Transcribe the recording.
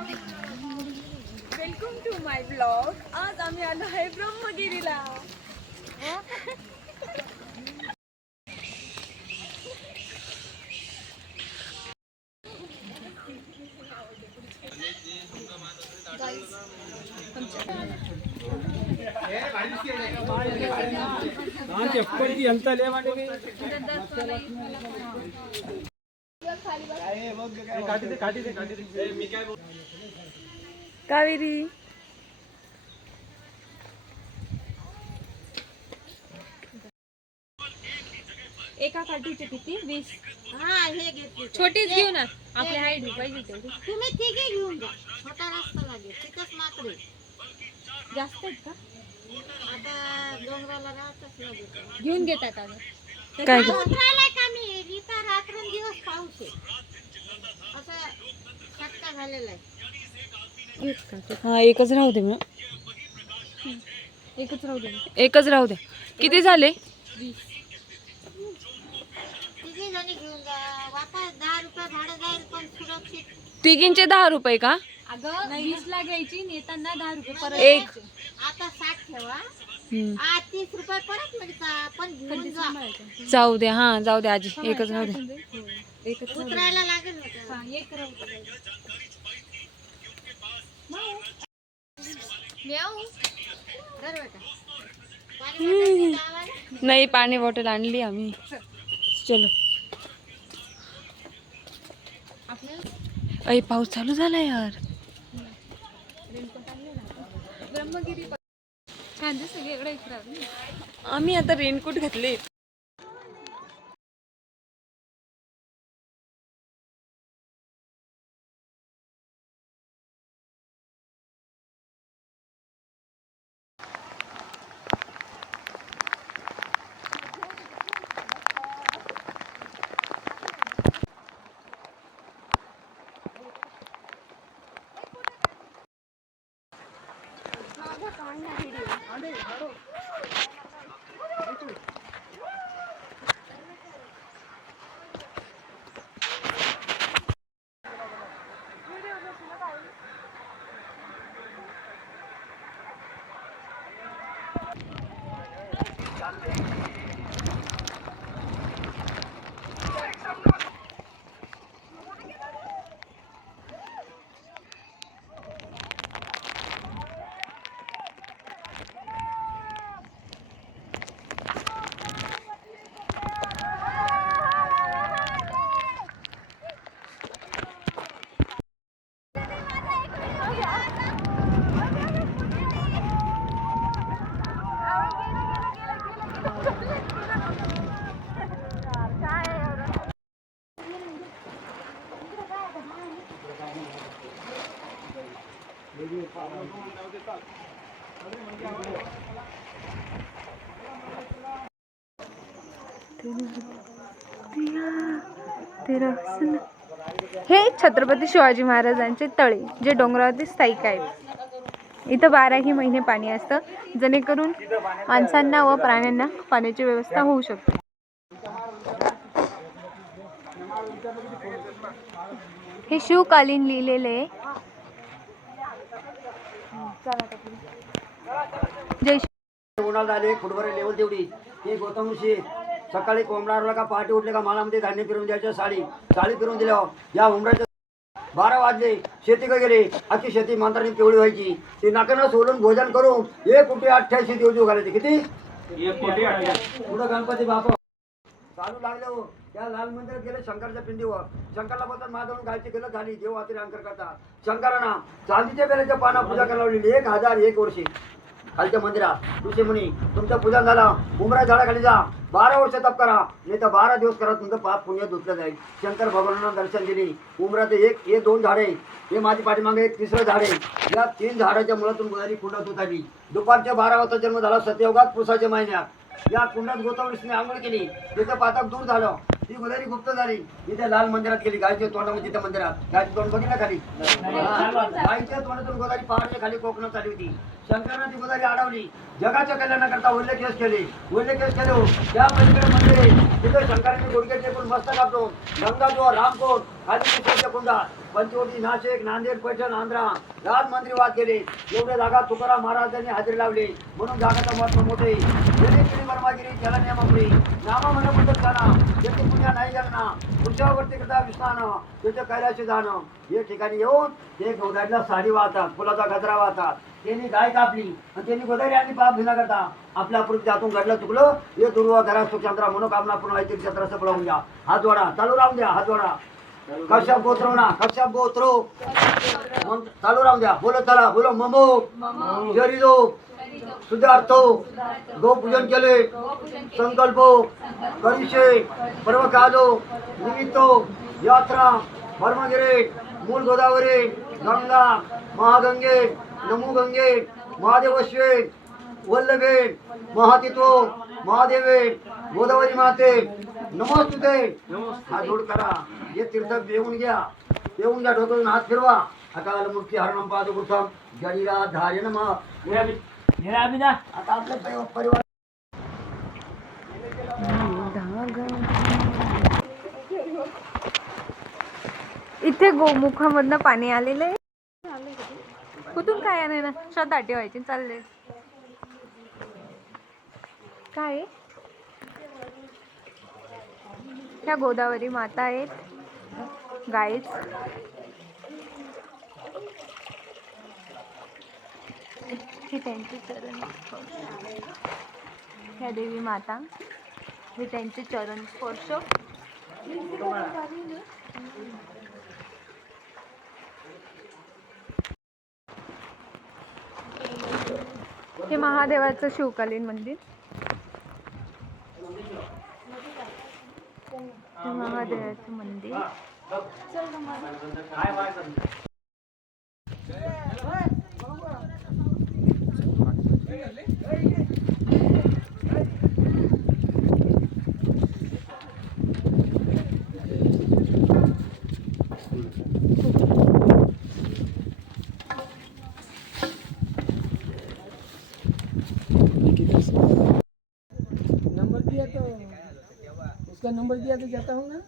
Welcome to my blog. आज आम्ही आलो आहे ब्रह्मगिरीला. చెప్పండి ఎంత లేవండి कावेरी एका काठीचे किती 20. हा हे घेतली छोटीच घेऊ ना आपल्या हाईट पाहिजे तेवढी. तुम्ही तिघे घेऊन जा छोटा रस्ता लागेल तिथंच माकडे जास्त आहेत का आता डोंगराला राहतच लागेल घेऊन घेता का काय उतरायला का मी इथं रात्रंदिवस पाऊस आहे असं फटका झालेला आहे. हा एकच राहू दे. मग एकच राहू दे. किती झाले? तिघे जणी घेऊन जा वापस 10 रुपये भाडं जाईल पण सुरक्षित. तिघींचे 10 रुपये का? अगं 20 ला घ्यायची नेताना 10 रुपये परत एक आता 60 ठेवा 30 रुपये परत मिळतात पण घेऊन जा. जाऊ दे. हा जाऊ दे आजी. एकच राहू दे. उतरायला लागेल होतं. एक राहू दे. धर बेटा. पाणी बॉटल लावायला? नाही पाणी बॉटल आणली आम्ही. चलो. अय पाऊस चालू झाला यार. ब्रह्मगिरी छान सगळीकडे. आम्ही आता रेनकोट घातले. हे छत्रपती शिवाजी महाराजांचे तळे जे डोंगरावरती स्थायिक आहेत. इथं 12ही महिने पाणी असतं जेणेकरून माणसांना व प्राण्यांना पाण्याची व्यवस्था होऊ शकते. हे शिवकालीन लिहिलेले जय उन्हाळा झाले फुटबॉल लेवल तेवढी ही गौतम ऋषी सकाळी कोंबडा का पहाटे उठले का मालामध्ये धान्य फिरून द्यायच्या साडी फिरून दिल्यावर या उमराच्या 12 वाजले शेती का गेले अशी शेती मांजराने केवढी व्हायची ती नाकानं सोडून भोजन करून 1,88,00,000 दिवस घालायचे. किती 1,88,00,000. पुढं गणपती बापा चालू लागले हो. त्या लाल मंदिरात गेले शंकरच्या पिंडीवर. शंकरला बोलतात माझ्याकडून गायची गलत झाली देव अति अंकर करतात. शंकरांना चांदीच्या बेलाच्या पाना पूजा करायला लावलेली 1001 वर्षे खालच्या मंदिरात. ऋषी मुनी तुमचं पूजन झालं उमरा झाडाखाली जा 12 वर्ष तप करा नाही तर 12 दिवस करा तुमचं पाप पुण्य धुतलं जाईल. शंकर भगवानांना दर्शन दिली. उमराचं हे 2 झाडे हे माझी पाठीमागे एक 3रं झाड आहे. या 3 झाडाच्या मुळातून गोदारी कुंडात होत आली. दुपारच्या 12 वाजता जन्म झाला सत्ययुगात पुसाच्या महिन्यात. या कुंडात गौतम ऋषीने आंघोळ केली. तिथं पातक दूर झालं. ती गोदावरी गुप्त झाली. इथे लाल मंदिरात गेली, गायच्या तोंडामध्ये तिथं मंदिरात गायचं तोंड बघितलं खाली. गायच्या तोंडातून गोदावरी पहाडच्या खाली कोकणात आली होती. शंकराने ती गोदावरी अडवली. जगाच्या कल्याणाकरता वडले केस केले. वडले केस केले त्या पलीकडे मंदिर आहे. तिथे शंकराने गुडघे टेकून मस्तक आपटून गंगाजोळ रामकोट खाली कुंडात पंचवटी नाशिक नांदेड पैठण आंध्रा राज मंत्री वाद केले. एवढे जागा तुकाराम महाराजांनी हजेरी लावले. म्हणून जागाचं महत्व मोठे. गेली पिढी बर्मागिरी त्याला नियमापुरी नामा म्हणून म्हणत जाणं त्याची पुण्या नाही जगणं पुढच्यावरती करता विस्तानं त्याच्या कैलाशी जाणं. हे ठिकाणी येऊन ते गोदावरीला साडी वाहतात, फुलाचा गजरा वाहतात. त्यांनी गाय कापली आणि त्यांनी गोदावरी आणि पाप भिना करता आपल्या पूर्वी त्यातून घडलं चुकलं हे दुर्वा घरा सुखचंद्रा मनोकामना पूर्ण ऐतिक क्षेत्र सफळ होऊन द्या. हात जोडा, चालू राहून द्या. हात जोडा. कश्यप गोत्रो ना कश्यप गोत्रो चालू राहून द्या. बोलो चला, बोलो ममो शरीरो सुधार्थो गोपूजन केले संकल्प करिशे पर्व कालो निमित्तो यात्रा धर्मगिरी मूल गोदावरी गंगा महागंगे नमो गंगे महादेवश्वे वल्लभे महातित्व महादेवे गोदावरी माते नमोस्तुते. हा जोड करा. हे तीर्थ पेवून घ्या. डोक्यातून हात फिरवा. अकाल मुक्ती हरणम पादकुथम जडीरा धार्य नम. आता आपल्या परिवार इथे गोमुखामधनं पाणी आलेलं आहे. कुठून काय आणे ना श्रद्धा ठेवायची चालले काय. ह्या गोदावरी माता आहेत गाईच. हे त्यांचे चरण. ह्या देवी माता हे त्यांचे चरण स्पर्श. हे महादेवाचं शिवकालीन मंदिर. हे महादेवाचं मंदिर. नंबर दिया तो उसका नंबर दिया तो जाता हूँ ना.